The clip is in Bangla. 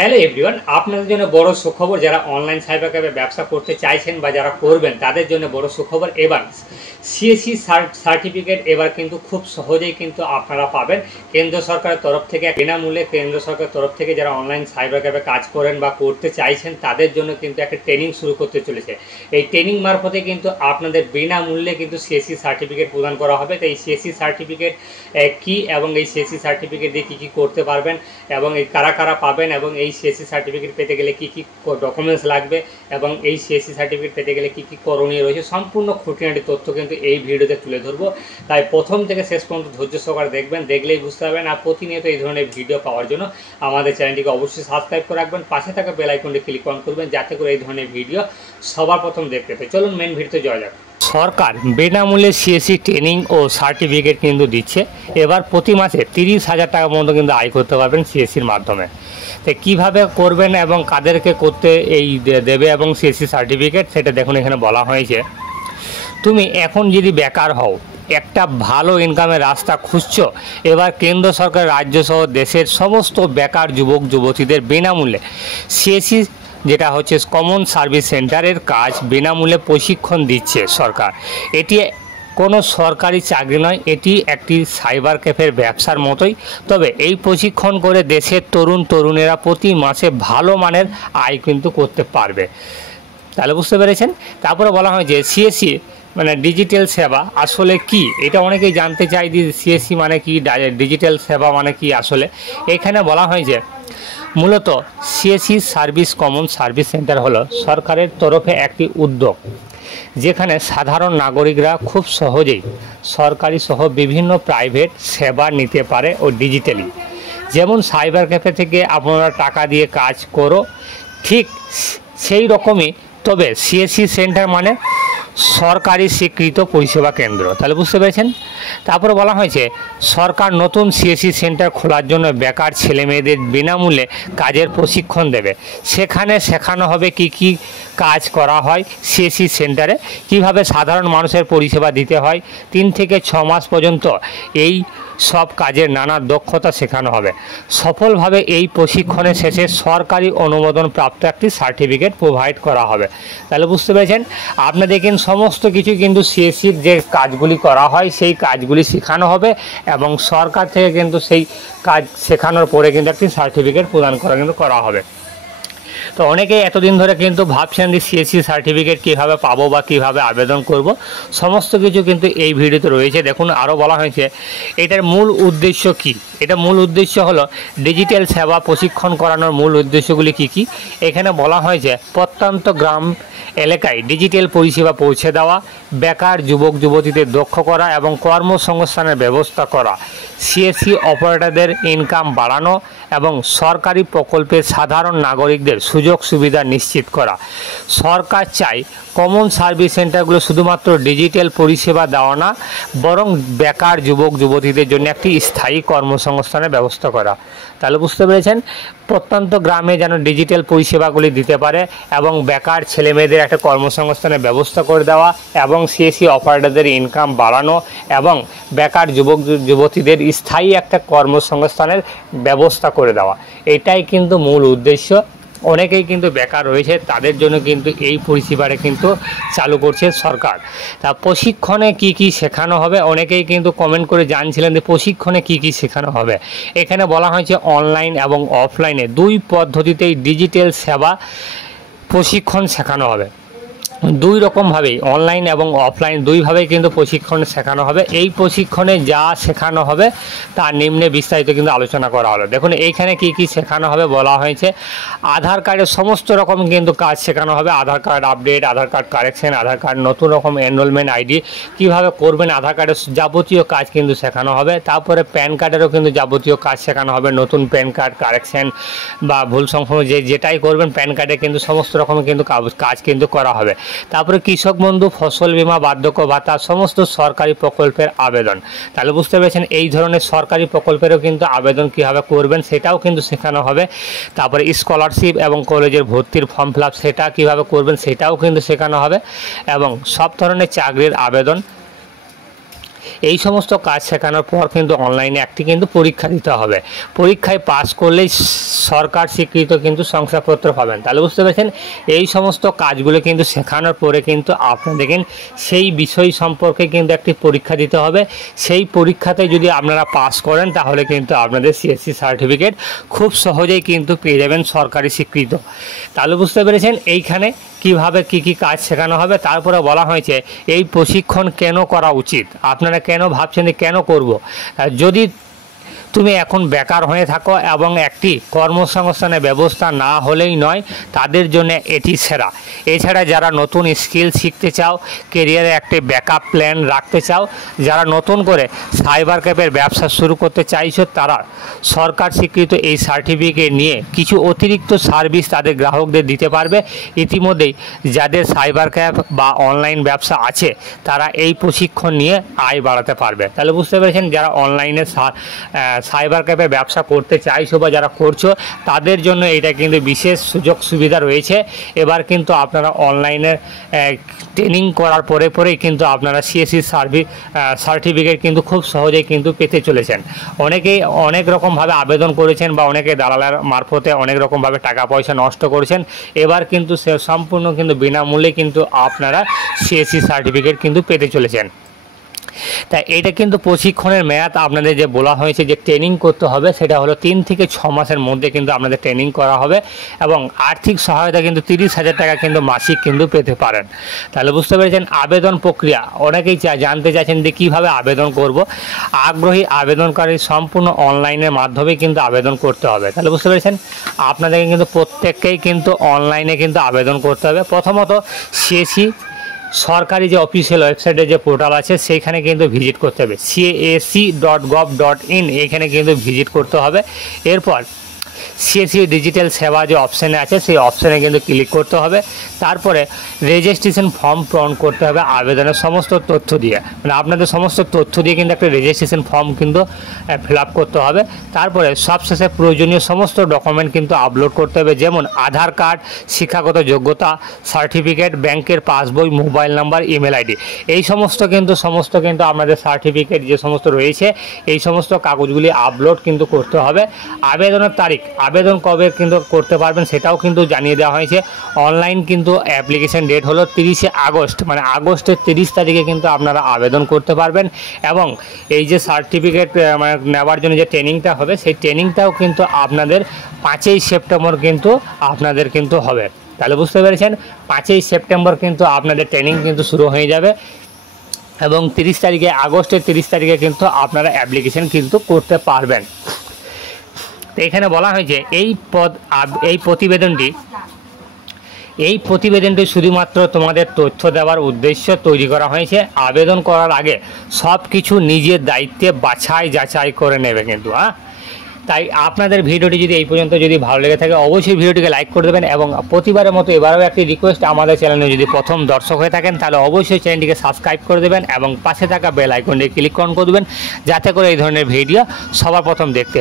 হ্যালো এভরিওয়ান, আপনাদের জন্য বড় সুখবর। যারা অনলাইন সাইবার ক্যাফে ব্যবসা করতে চাইছেন বা যারা করবেন তাদের জন্য বড় সুখবর। এবার সিএসসি সার্টিফিকেট এবার কিন্তু খুব সহজেই কিন্তু আপনারা পাবেন কেন্দ্র সরকারের তরফ থেকে, বিনামূল্যে কেন্দ্র সরকারের তরফ থেকে। যারা অনলাইন সাইবার ক্যাফে কাজ করেন বা করতে চাইছেন তাদের জন্য কিন্তু একটা ট্রেনিং শুরু করতে চলেছে। এই ট্রেনিং মারফতে কিন্তু আপনাদের বিনামূল্যে কিন্তু সিএসসি সার্টিফিকেট প্রদান করা হবে। তো এই সিএসসি সার্টিফিকেট কি এবং এই সিএসসি সার্টিফিকেট দিয়ে কী কী করতে পারবেন এবং এই কারা কারা পাবেন এবং এই সিএসসি সার্টিফিকেট পেতে গেলে কী কী ডকুমেন্টস লাগবে এবং এই সিএসসি সার্টিফিকেট পেতে গেলে কী কী করণীয় রয়েছে, সম্পূর্ণ খুঁটিনাটি তথ্য কিন্তু এই ভিডিওতে তুলে ধরবো। তাই প্রথম থেকে শেষ পর্যন্ত ধৈর্য সহকারে দেখবেন, দেখলেই বুঝতে পারবেন। আর প্রতিনিয়ত এই ধরনের ভিডিও পাওয়ার জন্য আমাদের চ্যানেলটিকে অবশ্যই সাবস্ক্রাইব করে রাখবেন, পাশে থাকা বেল আইকনটি ক্লিক অন করবেন যাতে করে এই ধরনের ভিডিও সবার প্রথম দেখতে পাই। চলুন মেন ভিডিওতে যাওয়া যাক। সরকার বিনামূল্যে সিএসসি ট্রেনিং ও সার্টিফিকেট কিন্তু দিচ্ছে। এবার প্রতি মাসে 30,000 টাকা পর্যন্ত কিন্তু আয় করতে পারবেন সিএসসির মাধ্যমে। তো কীভাবে করবেন এবং কাদেরকে করতে এই দেবে এবং সিএসসি সার্টিফিকেট, সেটা দেখুন এখানে বলা হয়েছে। তুমি এখন যদি বেকার হও, একটা ভালো ইনকামের রাস্তা খুঁজছো, এবার কেন্দ্র সরকার, রাজ্য সহ দেশের সমস্ত বেকার যুবক যুবতীদের বিনামূল্যে সিএসসি যেটা হচ্ছে কমন সার্ভিস সেন্টারের কাজ বিনামূল্যে প্রশিক্ষণ দিচ্ছে সরকার। এটি কোনো সরকারি চাকরি নয়, এটি একটি সাইবার ক্যাফের ব্যবসার মতোই। তবে এই প্রশিক্ষণ করে দেশের তরুণেরা প্রতি মাসে ভালো মানের আয় কিন্তু করতে পারবে। তাহলে বুঝতে পেরেছেন। তারপরে বলা হয় যে সিএসসি মানে ডিজিটাল সেবা আসলে কি, এটা অনেকেই জানতে চাই যে সিএসসি মানে কি, ডিজিটাল সেবা মানে কি। আসলে এখানে বলা হয় যে মূলত CSC service common service centre হলো সরকারের তরফে একটি উদ্যোগ যেখানে সাধারণ নাগরিকরা খুব সহজেই সরকারি সহ বিভিন্ন প্রাইভেট সেবা নিতে পারে ও ডিজিটালি। যেমন সাইবার ক্যাফে থেকে আপনারা টাকা দিয়ে কাজ করো, ঠিক সেই রকমই। তবে সিএসসি সেন্টার মানে সরকারি স্বীকৃত পরিষেবা কেন্দ্র। তাহলে বুঝতে পেরেছেন। তারপরে বলা হয়েছে সরকার নতুন সিএসসি সেন্টার খোলার জন্য বেকার ছেলে মেয়েদের বিনামূল্যে কাজের প্রশিক্ষণ দেবে। সেখানে শেখানো হবে কি কি কাজ করা হয় সিএসসি সেন্টারে, কিভাবে সাধারণ মানুষের পরিষেবা দিতে হয়। 3 থেকে 6 মাস পর্যন্ত এই সব কাজের নানা দক্ষতা শেখানো হবে। সফলভাবে এই প্রশিক্ষণের শেষে সরকারি অনুমোদন প্রাপ্ত একটি সার্টিফিকেট প্রোভাইড করা হবে। তাহলে বুঝতে পেরেছেন। আপনি দেখেন সমস্ত কিছু কিন্তু সিএসসির যে কাজগুলি করা হয় সেই কাজগুলি শেখানো হবে এবং সরকার থেকে কিন্তু সেই কাজ শেখানোর পরে কিন্তু একটি সার্টিফিকেট প্রদান করা হবে। তো অনেকেই এতদিন ধরে কিন্তু ভাবছেন যে সিএসসি সার্টিফিকেট কীভাবে পাবো বা কীভাবে আবেদন করব, সমস্ত কিছু কিন্তু এই ভিডিওতে রয়েছে। দেখুন আরও বলা হয়েছে এটার মূল উদ্দেশ্য কি। এটা মূল উদ্দেশ্য হলো ডিজিটাল সেবা প্রশিক্ষণ করানোর মূল উদ্দেশ্যগুলি কি কি। এখানে বলা হয়েছে প্রত্যন্ত গ্রাম এলাকায় ডিজিটাল পরিষেবা পৌঁছে দেওয়া, বেকার যুবক যুবতীদের দক্ষ করা এবং কর্মসংস্থানের ব্যবস্থা করা, সিএসসি অপারেটরদের ইনকাম বাড়ানো এবং সরকারি প্রকল্পের সাধারণ নাগরিকদের সুযোগ সুবিধা নিশ্চিত করা। সরকার চাই কমন সার্ভিস সেন্টারগুলো শুধুমাত্র ডিজিটাল পরিষেবা দেওয়া না, বরং বেকার যুবক যুবতীদের জন্য একটি স্থায়ী কর্মসংস্থানের ব্যবস্থা করা। তাহলে বুঝতে পেরেছেন। প্রত্যন্ত গ্রামে যেন ডিজিটাল পরিষেবাগুলি দিতে পারে এবং বেকার ছেলে মেয়েদের একটা কর্মসংস্থানের ব্যবস্থা করে দেওয়া এবং সিএসসি অপারেটরদের ইনকাম বাড়ানো এবং বেকার যুবক যুবতীদের স্থায়ী একটা কর্মসংস্থানের ব্যবস্থা করে দেওয়া, এটাই কিন্তু মূল উদ্দেশ্য। অনেকেই কিন্তু বেকার রয়েছে, তাদের জন্য কিন্তু এই পরিষেবাটা কিন্তু চালু করছে সরকার। তা প্রশিক্ষণে কি কি শেখানো হবে, অনেকেই কিন্তু কমেন্ট করে জানছিলেন যে প্রশিক্ষণে কি কি শেখানো হবে। এখানে বলা হয়েছে অনলাইন এবং অফলাইনে 2 পদ্ধতিতেই ডিজিটাল সেবা প্রশিক্ষণ শেখানো হবে। 2 রকমভাবেই অনলাইন এবং অফলাইন 2ভাবেই কিন্তু প্রশিক্ষণ শেখানো হবে। এই প্রশিক্ষণে যা শেখানো হবে তার নিম্নে বিস্তারিত কিন্তু আলোচনা করা হলো। দেখুন এইখানে কি কি শেখানো হবে বলা হয়েছে। আধার কার্ডের সমস্ত রকম কিন্তু কাজ শেখানো হবে। আধার কার্ড আপডেট, আধার কার্ড কারেকশন, আধার কার্ড নতুন রকম এনরোলমেন্ট আইডি কীভাবে করবেন, আধার কার্ডের যাবতীয় কাজ কিন্তু শেখানো হবে। তারপরে প্যান কার্ডেরও কিন্তু যাবতীয় কাজ শেখানো হবে। নতুন প্যান কার্ড কারেকশন বা ভুল সংশোধন যেটাই করবেন প্যান কার্ডে কিন্তু সমস্ত রকম কিন্তু কাজ কিন্তু করা হবে। তারপরে কৃষক বন্ধু, ফসল বীমা, বার্ধক্য ভাতা, সমস্ত সরকারি প্রকল্পের আবেদন। তাহলে বুঝতে পেরেছেন এই ধরনের সরকারি প্রকল্পেরও কিন্তু আবেদন কীভাবে করবেন সেটাও কিন্তু শেখানো হবে। তারপরে স্কলারশিপ এবং কলেজের ভর্তির ফর্ম ফিল আপ সেটা কীভাবে করবেন সেটাও কিন্তু শেখানো হবে এবং সব ধরনের চাকরির আবেদন এই সমস্ত কাজ শেখানোর পর কিন্তু অনলাইনে একটি কিন্তু পরীক্ষা দিতে হবে। পরীক্ষায় পাস করলেই সরকার স্বীকৃত কিন্তু শংসাপত্র পাবেন। তাহলে বুঝতে পেরেছেন, এই সমস্ত কাজগুলো কিন্তু শেখানোর পরে কিন্তু আপনাদেরকে সেই বিষয় সম্পর্কে কিন্তু একটি পরীক্ষা দিতে হবে। সেই পরীক্ষাতে যদি আপনারা পাস করেন তাহলে কিন্তু আপনাদের সিএসসি সার্টিফিকেট খুব সহজেই কিন্তু পেয়ে যাবেন সরকারি স্বীকৃত। তাহলে বুঝতে পেরেছেন এইখানে কিভাবে কি কাজ শেখানো হবে। তারপরে বলা হয়েছে এই প্রশিক্ষণ কেন করা উচিত, আপনারা কেন ভাবছেন কেন করব। যদি তুমি এখন বেকার হয়ে থাকো এবং একটি কর্মসংস্থানের ব্যবস্থা না হলেই নয়, তাদের জন্য এটি সেরা। এছাড়া যারা নতুন স্কিল শিখতে চাও, কেরিয়ারে একটি ব্যাকআপ প্ল্যান রাখতে চাও, যারা নতুন করে সাইবার ক্যাফের ব্যবসা শুরু করতে চাইছো, তারা সরকার স্বীকৃত এই সার্টিফিকেট নিয়ে কিছু অতিরিক্ত সার্ভিস তাদের গ্রাহকদের দিতে পারবে। ইতিমধ্যেই যাদের সাইবার ক্যাফ বা অনলাইন ব্যবসা আছে তারা এই প্রশিক্ষণ নিয়ে আয় বাড়াতে পারবে। তাহলে বুঝতে পেরেছেন, যারা অনলাইনে সাইবার ক্যাফে ব্যবসা করতে চাইছো বা যারা করছো তাদের জন্য এটা কিন্তু বিশেষ সুযোগ সুবিধা রয়েছে। এবার কিন্তু আপনারা অনলাইনে ট্রেনিং করার পরেই কিন্তু আপনারা সিএসসি সার্টিফিকেট কিন্তু খুব সহজেই কিন্তু পেতে চলেছেন। অনেকেই অনেক রকমভাবে আবেদন করেছেন বা অনেকে দালালের মারফতে অনেক রকমভাবে টাকা পয়সা নষ্ট করেছেন। এবার কিন্তু সে সম্পূর্ণ কিন্তু বিনামূল্যে কিন্তু আপনারা সিএসসি সার্টিফিকেট কিন্তু পেতে চলেছেন। তাই এটা কিন্তু প্রশিক্ষণের মেয়াদ আপনাদের যে বলা হয়েছে যে ট্রেনিং করতে হবে, সেটা হলো 3 থেকে 6 মাসের মধ্যে কিন্তু আপনাদের ট্রেনিং করা হবে এবং আর্থিক সহায়তা কিন্তু 30,000 টাকা কিন্তু মাসিক কিন্তু পেতে পারেন। তাহলে বুঝতে পেরেছেন আবেদন প্রক্রিয়া। অনেকেই জানতে চাইছেন যে কীভাবে আবেদন করব। আগ্রহী আবেদনকারী সম্পূর্ণ অনলাইনের মাধ্যমে কিন্তু আবেদন করতে হবে। তাহলে বুঝতে পেরেছেন আপনাদেরকে কিন্তু প্রত্যেককেই কিন্তু অনলাইনে কিন্তু আবেদন করতে হবে। প্রথমত সিএসসি সরকারি যে অফিসিয়াল ওয়েবসাইটে যে পোর্টাল আছে সেইখানে কিন্তু ভিজিট করতে হবে, cac.gov.in এইখানে কিন্তু ভিজিট করতে হবে। এরপর সিএসসি ডিজিটাল সেবা যে অপশানে আছে সেই অপশানে কিন্তু ক্লিক করতে হবে। তারপরে রেজিস্ট্রেশন ফর্ম পূরণ করতে হবে আবেদনের সমস্ত তথ্য দিয়ে, মানে আপনাদের সমস্ত তথ্য দিয়ে কিন্তু একটা রেজিস্ট্রেশন ফর্ম কিন্তু ফিল আপ করতে হবে। তারপরে সবশেষে প্রয়োজনীয় সমস্ত ডকুমেন্ট কিন্তু আপলোড করতে হবে, যেমন আধার কার্ড, শিক্ষাগত যোগ্যতা সার্টিফিকেট, ব্যাংকের পাসবই, মোবাইল নাম্বার, ইমেল আইডি, এই সমস্ত কিন্তু আপনাদের সার্টিফিকেট যে সমস্ত রয়েছে এই সমস্ত কাগজগুলি আপলোড কিন্তু করতে হবে। আবেদনের তারিখ, আবেদন কবে কিন্তু করতে পারবেন সেটাও কিন্তু জানিয়ে দেওয়া হয়েছে। অনলাইন কিন্তু অ্যাপ্লিকেশন ডেট হলো 30শে আগস্ট, মানে আগস্টের 30 তারিখে কিন্তু আপনারা আবেদন করতে পারবেন। এবং এই যে সার্টিফিকেট মানে নেওয়ার জন্য যে ট্রেনিংটা হবে সেই ট্রেনিংটাও কিন্তু আপনাদের 5ই সেপ্টেম্বর কিন্তু আপনাদের কিন্তু হবে। তাহলে বুঝতে পেরেছেন 5ই সেপ্টেম্বর কিন্তু আপনাদের ট্রেনিং কিন্তু শুরু হয়ে যাবে এবং 30 তারিখে আগস্টের 30 তারিখে কিন্তু আপনারা অ্যাপ্লিকেশন কিন্তু করতে পারবেন। এখানে বলা হয়েছে এই প্রতিবেদনটি শুধুমাত্র তোমাদের তথ্য দেওয়ার উদ্দেশ্য তৈরি করা হয়েছে। আবেদন করার আগে সব কিছু নিজের দায়িত্বে যাচাই করে নেবে কিন্তু। তাই আপনাদের ভিডিওটি যদি এই পর্যন্ত যদি ভালো লেগে থাকে অবশ্যই ভিডিওটিকে লাইক করে দেবেন এবং প্রতিবারের মতো এবারেও একটি রিকোয়েস্ট, আমাদের চ্যানেলে যদি প্রথম দর্শক হয়ে থাকেন তাহলে অবশ্যই চ্যানেলটিকে সাবস্ক্রাইব করে দেবেন এবং পাশে থাকা বেল আইকনটি ক্লিক অন করে দেবেন, যাতে করে এই ধরনের ভিডিও সবার প্রথম দেখতে